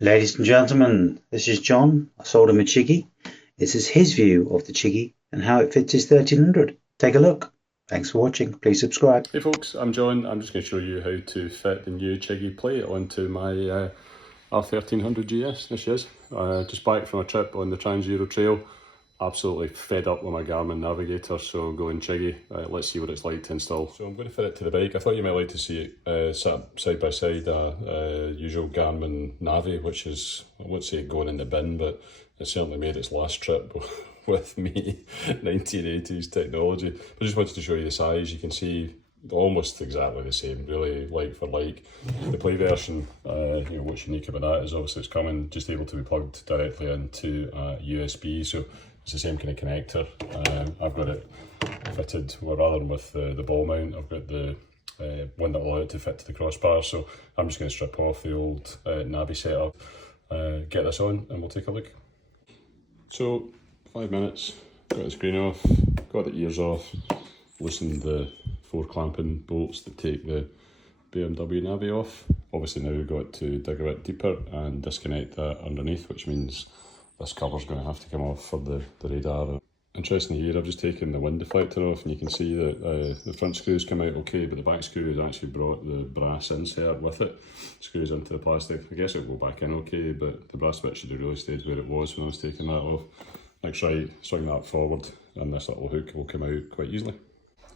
Ladies and gentlemen, this is John. I sold him a Chigee. This is his view of the Chigee and how it fits his 1300. Take a look. Thanks for watching. Please subscribe. Hey folks, I'm John. I'm just going to show you how to fit the new chiggeplay onto my R1300 GS. This is just back from a trip on the Trans-Euro Trail. Absolutely fed up with my Garmin navigator, so going Chigee. Let's see what it's like to install. So I'm going to fit it to the bike. I thought you might like to see it sat side by side usual Garmin Navi, which is, I won't say going in the bin, but it certainly made its last trip with me 1980s technology. But I just wanted to show you the size. You can see almost exactly the same, really like for like. The Play version, what's unique about that is obviously it's coming just able to be plugged directly into USB, so it's the same kind of connector. I've got it fitted, well, rather than with the ball mount, I've got the one that will allow it to fit to the crossbar, so I'm just going to strip off the old Navi setup, get this on and we'll take a look. So 5 minutes, got the screen off, got the ears off, loosened the 4 clamping bolts that take the BMW Navi off. Obviously now we've got to dig a bit deeper and disconnect that underneath, which means this cover's going to have to come off for the radar. Interestingly here, I've just taken the wind deflector off and you can see that the front screws come out okay, but the back screw has actually brought the brass insert with it. Screws into the plastic. I guess it'll go back in okay, but the brass bit should have really stayed where it was when I was taking that off. Next right, swing that forward and this little hook will come out quite easily.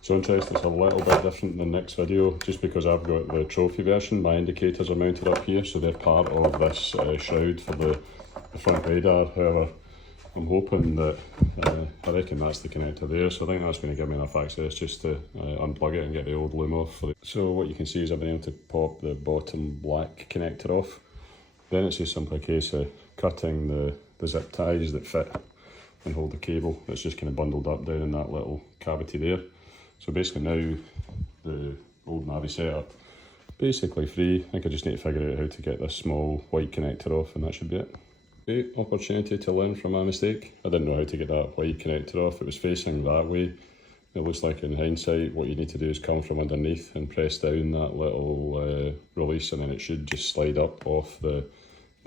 So interesting, it's a little bit different than the next video, just because I've got the trophy version. My indicators are mounted up here, so they're part of this shroud for the front radar. However, I'm hoping that, I reckon that's the connector there, so I think that's going to give me enough access just to unplug it and get the old loom off. So what you can see is I've been able to pop the bottom black connector off. Then it's just simply a case of cutting the zip ties that fit and hold the cable. It's just kind of bundled up down in that little cavity there. So basically now the old Navi setup basically free. I think I just need to figure out how to get this small white connector off and that should be it. Okay, opportunity to learn from my mistake. I didn't know how to get that white connector off. It was facing that way. It looks like in hindsight what you need to do is come from underneath and press down that little release, and then it should just slide up off the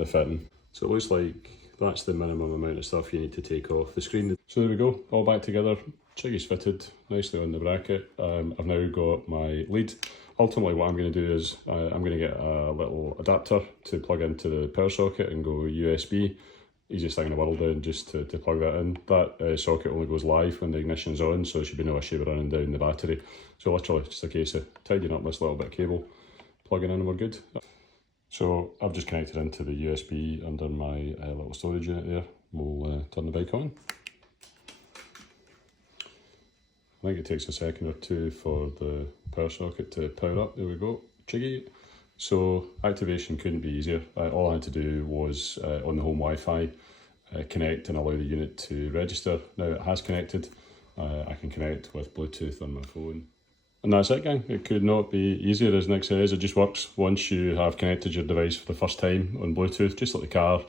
fitting. So it looks like that's the minimum amount of stuff you need to take off the screen. So there we go, all back together. Chigee's fitted nicely on the bracket. I've now got my lead. Ultimately what I'm going to do is I'm going to get a little adapter to plug into the power socket and go USB. Easiest thing in the world then, just to plug that in. That socket only goes live when the ignition's on, so there should be no issue with running down the battery. So literally just a case of tidying up this little bit of cable, plugging in and we're good. So I've just connected into the USB under my little storage unit there. We'll turn the bike on. I think it takes a second or two for the power socket to power up. There we go, Chigee. So activation couldn't be easier. All I had to do was on the home Wi-Fi connect and allow the unit to register. Now it has connected. I can connect with Bluetooth on my phone. And that's it, gang. It could not be easier, as Nick says. It just works once you have connected your device for the first time on Bluetooth, just like the car.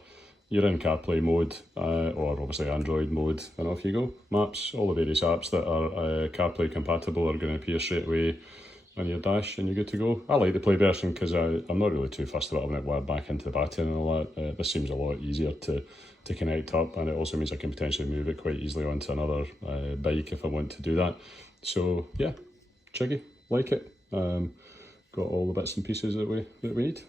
You're in CarPlay mode, or obviously Android mode, and off you go. Maps, all the various apps that are CarPlay compatible are going to appear straight away on your dash, and you're good to go. I like the Play version because I'm not really too fussed about having it wired back into the battery and all that. This seems a lot easier to connect up, and it also means I can potentially move it quite easily onto another bike if I want to do that. So yeah, Chigee, like it. Got all the bits and pieces that we need.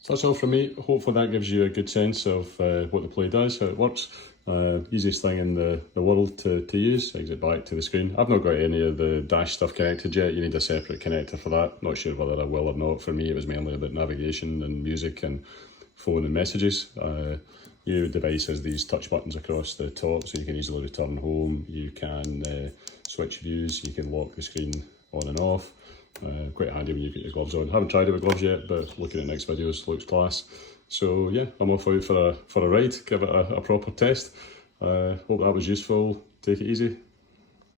So that's all from me. Hopefully that gives you a good sense of what the Play does, how it works. Easiest thing in the world to use. Exit back to the screen. I've not got any of the dash stuff connected yet. You need a separate connector for that. Not sure whether I will or not. For me it was mainly about navigation and music and phone and messages. Your device has these touch buttons across the top, so you can easily return home. You can switch views. You can lock the screen on and off. Quite handy when you get your gloves on. Haven't tried it with gloves yet, but looking at next videos looks class. So yeah, I'm off out for a ride, give it a proper test. Hope that was useful. Take it easy.